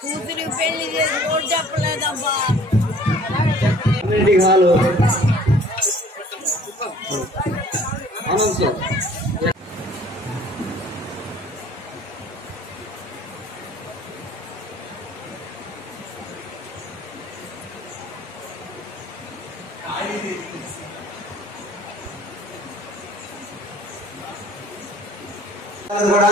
కూతురి పెళ్లి చేసి కూడా చెప్పలేదమ్మా కమ్యూనిటీ హాల్ కూడా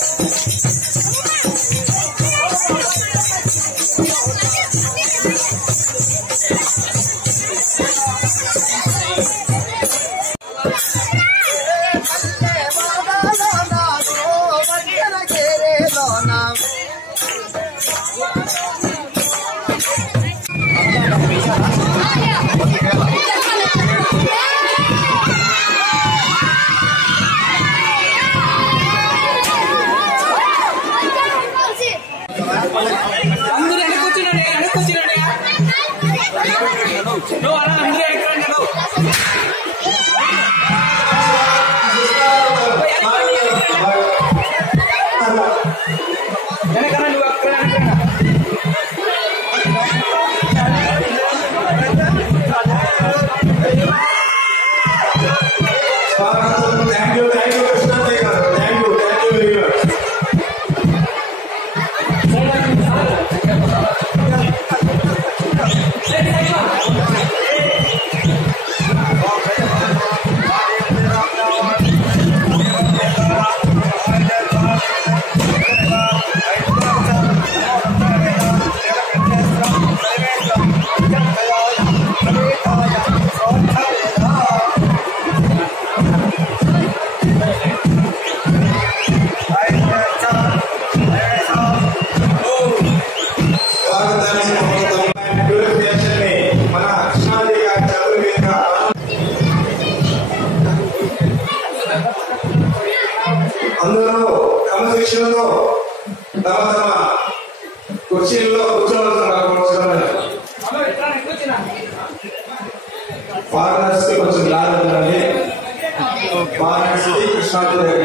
Thank you.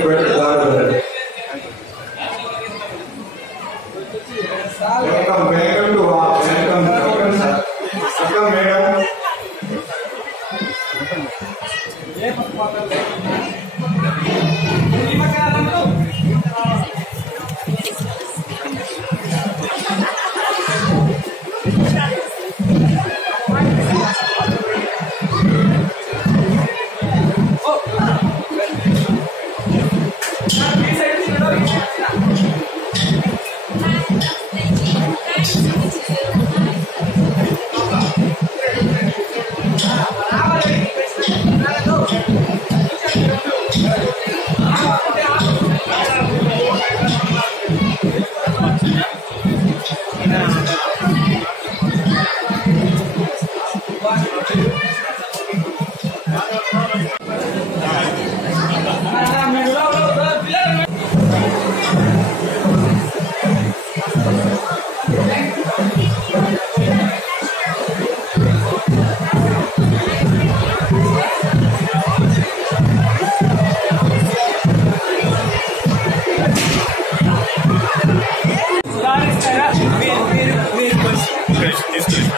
great brother. It's is, is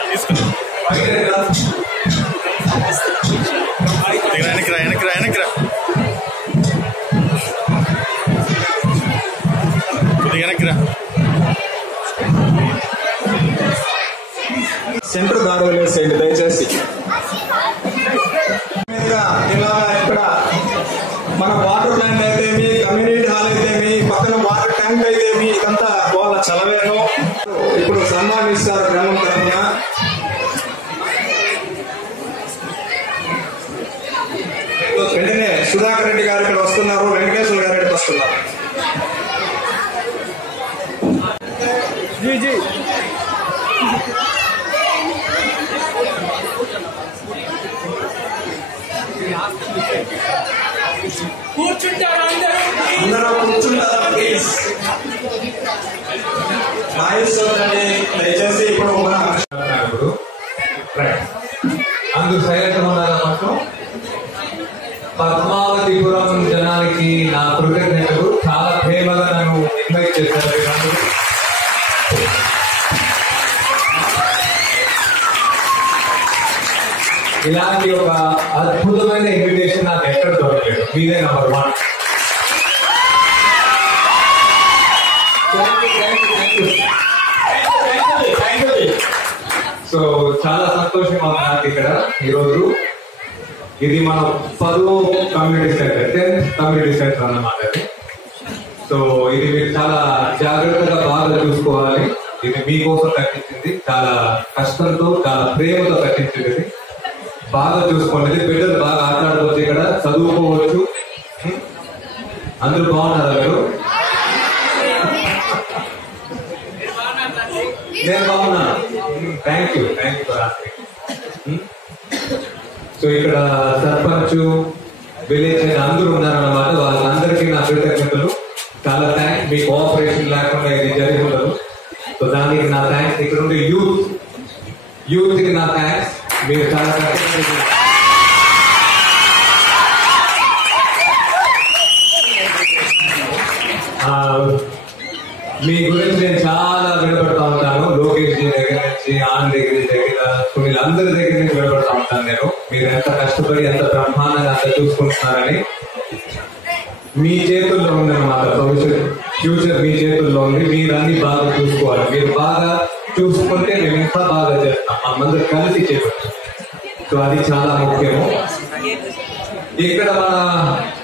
Sudhakar Reddy garu ఇక్కడ వస్తున్నారు వెంకటేశ్వర గారు ఇక్కడికి వస్తున్నారు. కూర్చుంటారు అందరూ. అందరూ కూర్చుంటారా ప్లీజ్ దయచేసి ఇప్పుడు అందుకు సైలెంట్ ఉండాలి? ఇలాంటి ఒక అద్భుతమైన ఇన్విటేషన్ నాకు ఎక్కడ దొరకలేదు. మీదే నంబర్ వన్ సో చాలా సంతోషంగా ఉంది నాకు ఇక్కడ ఈరోజు. ఇది మన పదో community centre tenth community centre అన్నమాట సో ఇది మీరు చాలా జాగ్రత్తగా బాగా చూసుకోవాలి. ఇది మీకోసం కట్టించింది. చాలా కష్టంతో చాలా ప్రేమతో కట్టించింది బాగా చూసుకోండి. ఇది బిడ్డలు బాగా ఆటలాడవచ్చు ఇక్కడ చదువుకోవచ్చు. అందరూ బాగున్నారా మీరు? నేను బాగున్నాను thank you thank you so ఇక్కడ సర్పంచ్ విలేజ్ అందరూ ఉన్నారన్నమాట. వాళ్ళందరికీ నా కృతజ్ఞతలు. చాలా థ్యాంక్ మీ కోఆపరేషన్ ఎంత కష్టపడి ఎంత బ్రహ్మాండంగా అంత చూసుకుంటున్నారని మీ చేతుల్లో ఉందన్నమాట భవిష్యత్ ఫ్యూచర్ మీ చేతుల్లో ఉంది మీరు అన్ని బాగా చూసుకోవాలి మీరు బాగా చూసుకుంటే మేము ఇంకా బాగా చేస్తాం మనమందరం కలిసి చేయవచ్చు సో అది చాలా ముఖ్యము ఇక్కడ మన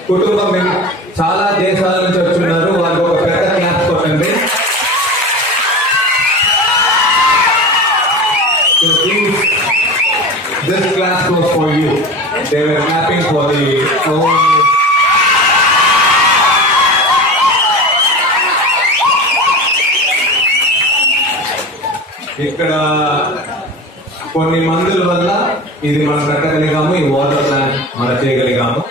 కుటుంబం మేము చాలా దేశాల నుంచి వచ్చున్నారు ఇక్కడ కొన్ని మందుల వల్ల ఇది మనం కట్టగలిగాము ఈ వాటర్ ప్లాంట్ మనం చేయగలిగాము.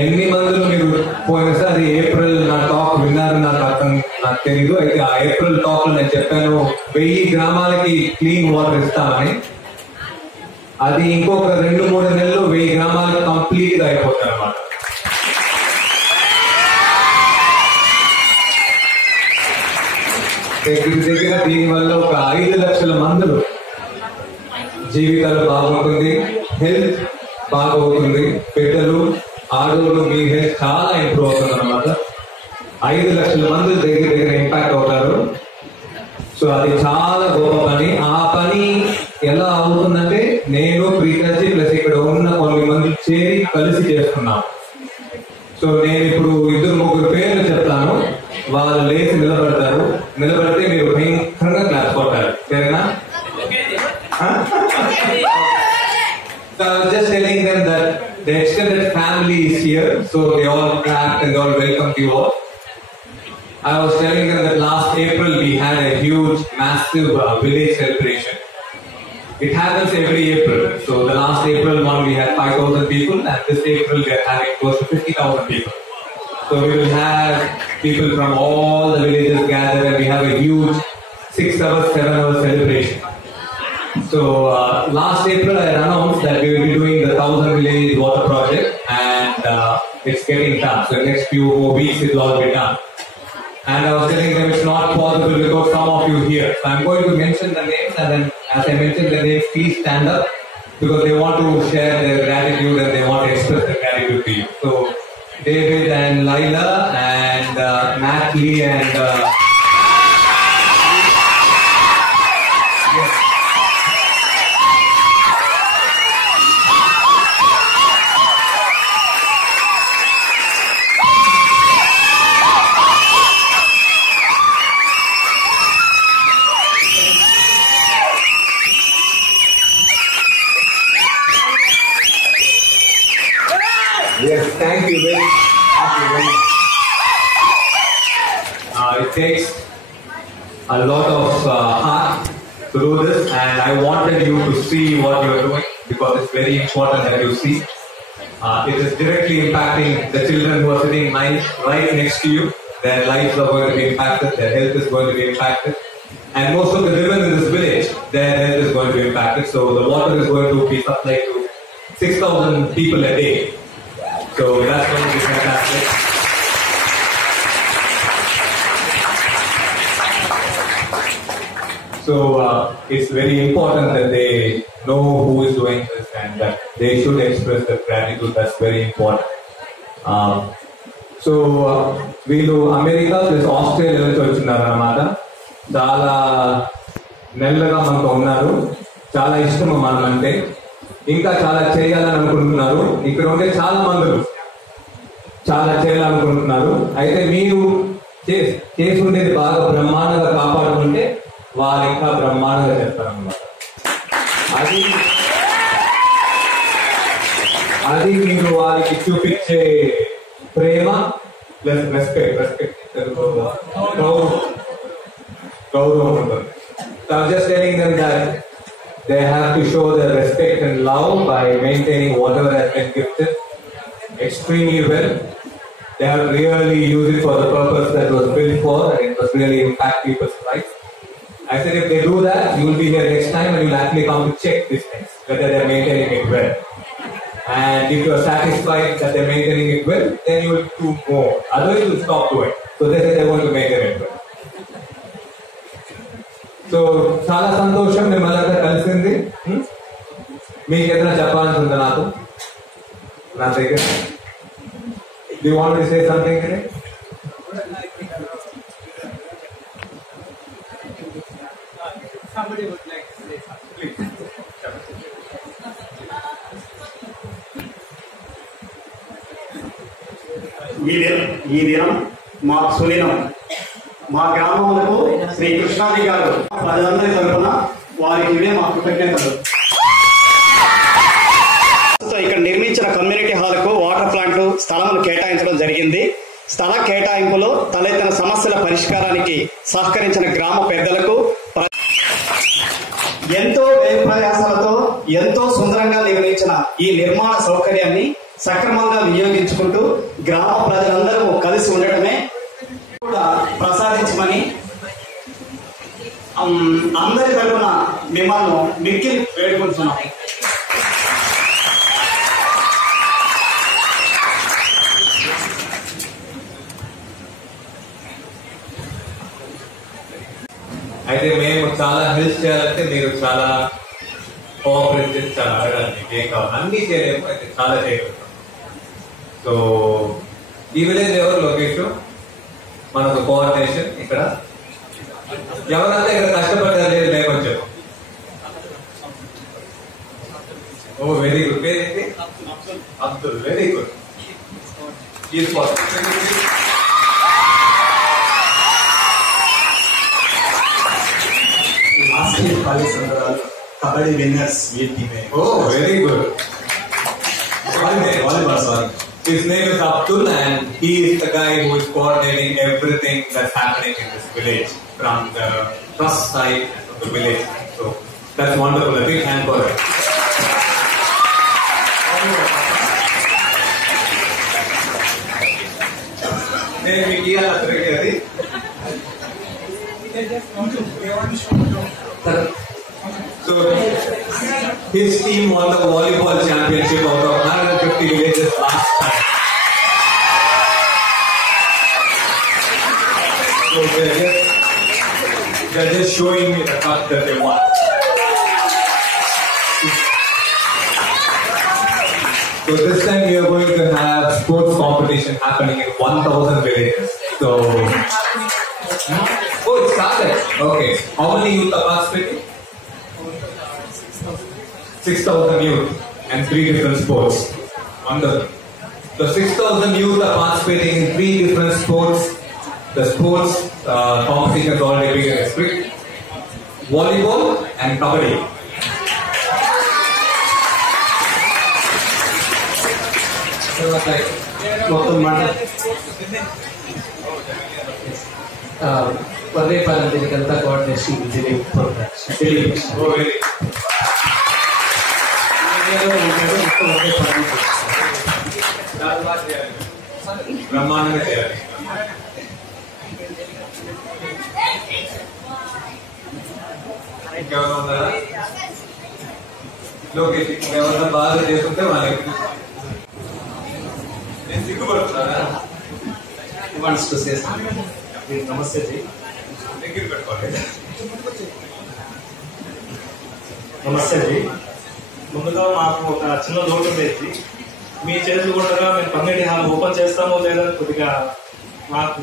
ఎన్ని మందులు మీరు పోయినసారి ఏప్రిల్ నా టాక్ విన్నారు నాకు అర్థం నాకు తెలియదు అయితే ఆ ఏప్రిల్ టాక్లో నేను చెప్పాను వెయ్యి గ్రామాలకి క్లీన్ వాటర్ ఇస్తామని. అది ఇంకొక రెండు మూడు నెలలు వెయ్యి గ్రామాలు కంప్లీట్గా అయిపోతాయి అన్నమాట. దీని వల్ల ఒక ఐదు లక్షల మందులు జీవితాలు బాగుంటుంది హెల్త్ బాగవుతుంది బిడ్డలు ఆడవాళ్ళు మీ హెల్త్ చాలా ఇంప్రూవ్ అవుతుంది అనమాట ఐదు లక్షల మంది దగ్గర దగ్గర ఇంపాక్ట్ అవుతారు. సో అది చాలా గొప్ప పని. ఆ పని ఎలా అవుతుందంటే నేను ప్రీకాజీ ప్లస్ ఇక్కడ ఉన్న కొన్ని మంది చేరి కలిసి చేస్తున్నాం సో నేను ఇప్పుడు ఇద్దరు ముగ్గురు పేర్లు చెప్తాను. వాళ్ళు లేచి నిలబడతారు నిలబడితే మీరు భయంకరంగా క్లాస్ కొట్టారు సరేనా So I was just telling them that the extended family is here, so they all clapped and they all welcomed you all. I was telling them that last April we had a huge, massive uh, village celebration. it happens every April. So the last April one we had 5,000 people and this April we are having close to 50,000 people. So we will have people from all the villages gathered and we have a huge six hours, seven hours celebration. So uh, last April I announced that we will be doing the thousand village water project and uh, it's getting done. So the next few weeks it will all be done. And I was telling them it's not possible because some of you here. So I'm going to mention the names and then as I mentioned the names, please stand up because they want to share their gratitude and they want to express their gratitude to you. So David and Lila and uh, Matt Lee and uh, Yes, thank you very thank you very much. Uh, it takes a lot of uh, heart to do this, and I wanted you to see what you are doing because it's very important that you see. Uh, it is directly impacting the children who are sitting right, next to you. Their lives are going to be impacted, their health is going to be impacted. And most of the women in this village, their health is going to be impacted. So the water is going to be supplied to 6,000 people a day. So that's going to be fantastic. So uh, it's very important that they know who is doing this and that they should express their gratitude. That's very important. Um, so వీళ్ళు America plus Australia నుంచి వచ్చినారు అన్నమాట చాలా నెల్లగా మనకు ఉన్నారు చాలా ఇష్టం మనం అంటే ఇంకా చాలా చేయాలని అనుకుంటున్నారు ఇక్కడ ఉండే చాలా మందులు చాలా చేయాలనుకుంటున్నారు అయితే మీరు చేసి ఉండేది బాగా బ్రహ్మాండంగా కాపాడుకుంటే వాళ్ళు ఇంకా బ్రహ్మాండంగా చేస్తారన్నమాట అది అది మీరు వారికి చూపించే ప్రేమ ప్లస్ రెస్పెక్ట్ రెస్పెక్ట్ గౌరవం గౌరవం ఉంటుంది So I'm just telling them that they have to show their respect and love by maintaining whatever has been gifted extremely well. They have really used it for the purpose that was built for, and it was really impact people's lives. I said if they do that, you will be here next time and you'll actually come to check these things, whether they're maintaining it well. And if you're satisfied that they're maintaining it well, then you will do more. Otherwise, you'll stop doing. So they say they're going to maintain it well. So చాలా సంతోషం మిమ్మల్ని అంతా కలిసింది హ్మ్? మీకు ఏదైనా చెప్పాల్సి ఉందా నాకు నా దగ్గర యూ వాంట్ సే సంథింగ్ ఈ దినం ఈ దినం మా సుదినం మా గ్రామములకు శ్రీ కృష్ణాది గారు ప్రజలందరి తరఫున వారికి మా కృతజ్ఞతలు. ఇక్కడ నిర్మించిన కమ్యూనిటీ హాల్కు వాటర్ ప్లాంట్ స్థలమును కేటాయించడం జరిగింది. స్థల కేటాయింపులో తలెత్తిన సమస్యల పరిష్కారానికి సహకరించిన గ్రామ పెద్దలకు ఎంతో వ్యయ ప్రయాసాలతో ఎంతో సుందరంగా నిర్మించిన ఈ నిర్మాణ సౌకర్యాన్ని సక్రమంగా వినియోగించుకుంటూ గ్రామ ప్రజలందరూ కలిసి ఉండటమే కూడా ప్రసాదించమని అందరి తరఫున మిమ్మల్ని మిక్కిలి వేడుకుంటున్నాం అయితే మేము చాలా హెల్ప్ చేయాలంటే మీరు చాలా కోఆపరేట్ చేసి చాలా అడగాలి మీకు ఏం కావాలి? అన్ని చేయలేము అయితే చాలా చేయగలుగుతాం. సో ఈ విలేజ్ ఎవరు? లొకేషన్ మనకు కోఆర్డినేషన్ ఇక్కడ. ఎవరన్నా ఇక్కడ కష్టపడ్డారు లేదు లేమని చెప్పు. ఓ వెరీ గుడ్. పేరేంటి? Abdul. Very good. Last Ashwini Kalesandaral, Kabaddi winners, we team. Oh, very good. Volleyball, sorry. His name is Abdul and he is the guy who is coordinating everything that's happening in this village from the trust side of the village. So that's wonderful. A big hand for him. Hey, Mickey, I'm ready. They just want to, they want so his team won the volleyball championship out of 150 villages last time. So they're just, they're just showing me the cup that they won. So this time we are going to have sports competition happening in 1,000 villages. So, not oh, it's started. Okay. How many youth are participating? 6,000 youth and three different sports. Wonderful. The 6,000 youth are participating in three different sports. The sports uh, competition is already begun next week. Volleyball and kabaddi. So, like, పదే పదే దీనికంతా coordination Dileep programmes Dileep Oh, really? మొత్తం ఒకే పని చాలా బాగా చేయాలి. బ్రహ్మాండంగా చేయాలి ఇంకెవరైనా ఉన్నారా లోకేష్ ఇంకెవరైనా బాగా చేస్తుంటే వాళ్ళకి నేను సిగ్గుపడుతున్నారా వాంట్స్ టు సే నమస్తే జీ. దగ్గర పెట్టుకోవాలి నమస్తే జీ. ముందుగా మాకు ఒక చిన్న లోటు ఉండేది మీ చేతులు కూడా మేము కమ్యూనిటీ హాల్ ఓపెన్ చేస్తామో లేదో కొద్దిగా మాకు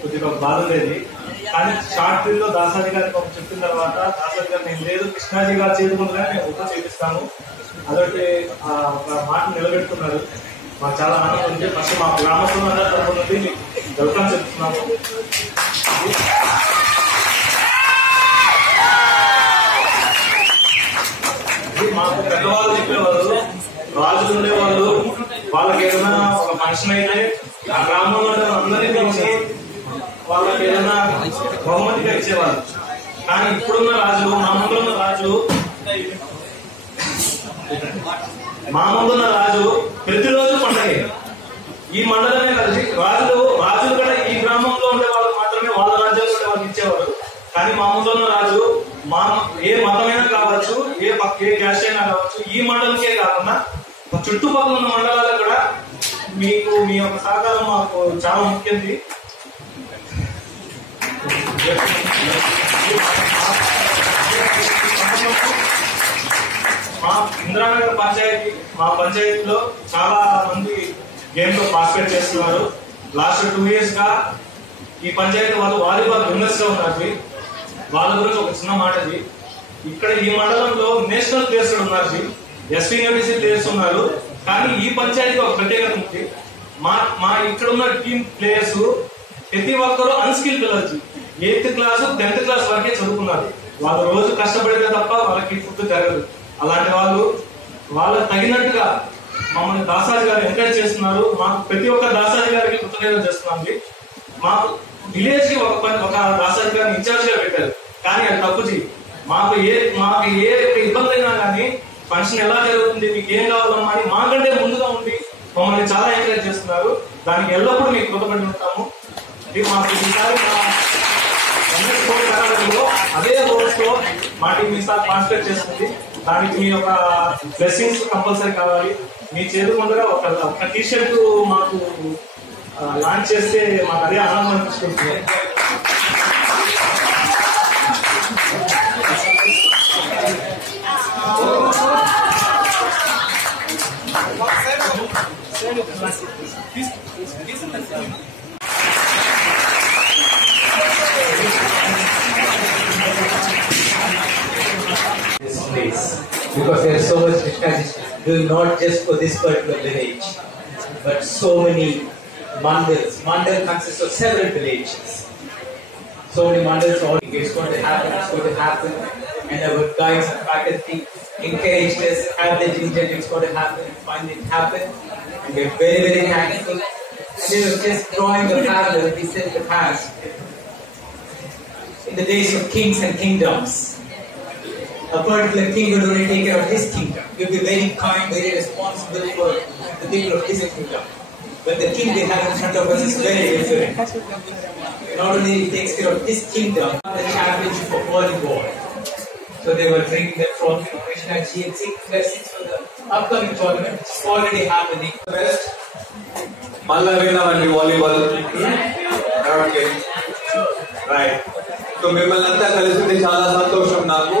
కొద్దిగా బాధ లేదు కానీ షార్ట్ ఫిల్లో దాసారి గారికి ఒక చెప్పిన తర్వాత దాసాది గారు నేను లేదు కృష్ణాజీ గారు చేతుకుంటున్నా మేము ఓపెన్ చేపిస్తాము. అదొకటి ఆ, ఒక మాట నిలబెట్టుకున్నారు. మాకు చాలా ఆనందం ఉంది ఫస్ట్ మా గ్రామస్తులు అందరూ తరఫు వెల్కమ్ చెప్తున్నాము. మాకు పెద్దవాళ్ళు చెప్పేవాళ్ళు రాజులు ఉండేవాళ్ళు వాళ్ళకి ఏదైనా ఒక ఫంక్షన్ అయితే ఆ గ్రామంలో ఉండే అందరినీ పిలిచి వాళ్ళకి ఏదైనా బహుమతిగా ఇచ్చేవాళ్ళు. కానీ ఇప్పుడున్న రాజులు మా ముందున్న రాజులు మా ముందున్న రాజు ప్రతిరోజు పండగే. ఈ మండలమే కలిసి రాజులు రాజులు కూడా ఈ గ్రామంలో ఉండే వాళ్ళు మాత్రమే వాళ్ళ రాజ్యాలు ఉండే వాళ్ళకి ఇచ్చేవారు. కానీ మా ముందున్న రాజు మా ఏ మతమైనా కావచ్చు ఏ ఏ క్యాస్ట్ అయినా కావచ్చు ఈ మండలంకే కాకుండా చుట్టుపక్కల ఉన్న మండలాలకు కూడా మీకు మీ యొక్క సహకారం మాకు చాలా ముఖ్యంది. మా ఇంద్రానగర్ పంచాయతీ మా పంచాయతీలో చాలా మంది గేమ్లో పార్టిసిపేట్ చేస్తున్నారు. లాస్ట్ టూ ఇయర్స్గా ఈ పంచాయతీ వాళ్ళు వాలీబాల్ విన్నర్స్గా ఉన్నారు వాళ్ళ గురించి ఒక చిన్న మాట ఇది ఇక్కడ ఈ మండలంలో నేషనల్ ప్లేయర్స్ కూడా ఉన్నారు జీ. యూనివర్సిటీ ప్లేయర్స్ ఉన్నారు. కానీ ఈ పంచాయతీకి ఒక ప్రత్యేకత ఉంది మా మా ఇక్కడ ఉన్న టీమ్ ప్లేయర్స్ ప్రతి ఒక్కరు అన్స్కిల్ పిల్లలు ఎయిత్ క్లాస్ టెన్త్ క్లాస్ వరకే చదువుకున్నారు వాళ్ళు రోజు కష్టపడితే తప్ప వాళ్ళకి ఫుడ్ జరగదు అలాంటి వాళ్ళు వాళ్ళకి తగినట్టుగా మమ్మల్ని దాసారి గారు ఎంకరేజ్ చేస్తున్నారు. మాకు ప్రతి ఒక్క దాసారి గారికి కృతజ్ఞత చేస్తున్నాం. మాకు విలేజ్కి ఒక పని ఒక దాసారి గారిని ఇన్ఛార్జ్గా పెట్టారు. కానీ అది తప్పు మాకు ఏ మాకు ఏ ఇబ్బంది అయినా కానీ ఫంక్షన్ ఎలా జరుగుతుంది మీకు ఏం కావాలమ్మా అని మాకంటే ముందుగా ఉండి మమ్మల్ని చాలా ఎంకరేజ్ చేస్తున్నారు. దానికి ఎల్లప్పుడూ మీకు కృతపడి ఉంటాము. మాకు ఈసారి అదే రోల్స్లో మా టీం ఈసారి పార్టిసిపేట్ చేస్తుంది. దానికి మీ యొక్క బ్లెస్సింగ్స్ కంపల్సరీ కావాలి. మీ చేతి ముందర ఒక ఒక టీ షర్ట్ మాకు లాంచ్ చేస్తే మాకు అదే ఆనందం అనిపిస్తుంది. Doing not just for this particular village, but so many mandals. Mandal consists of several villages. So many mandals all it's going to happen, it's going to happen, and our guides and faculty encouraged us, have the ginger, it's going to happen, and finally it happened, and we're very, very thankful. And you know, just drawing the parallel we said the past, in the days of kings and kingdoms, a particular king would only take care of his kingdom. He would be very kind, very responsible for the people of his kingdom. But the king they have in front of us is very different. Not only he takes care of his kingdom, the championship for volleyball. So they were drinking the trophy Krishna Ji and seeking blessings for the upcoming tournament, which is already happening. Best మళ్ళా విన్నామండి volleyball okay right so మిమ్మల్ని అంతా కలిసింది చాలా సంతోషం నాకు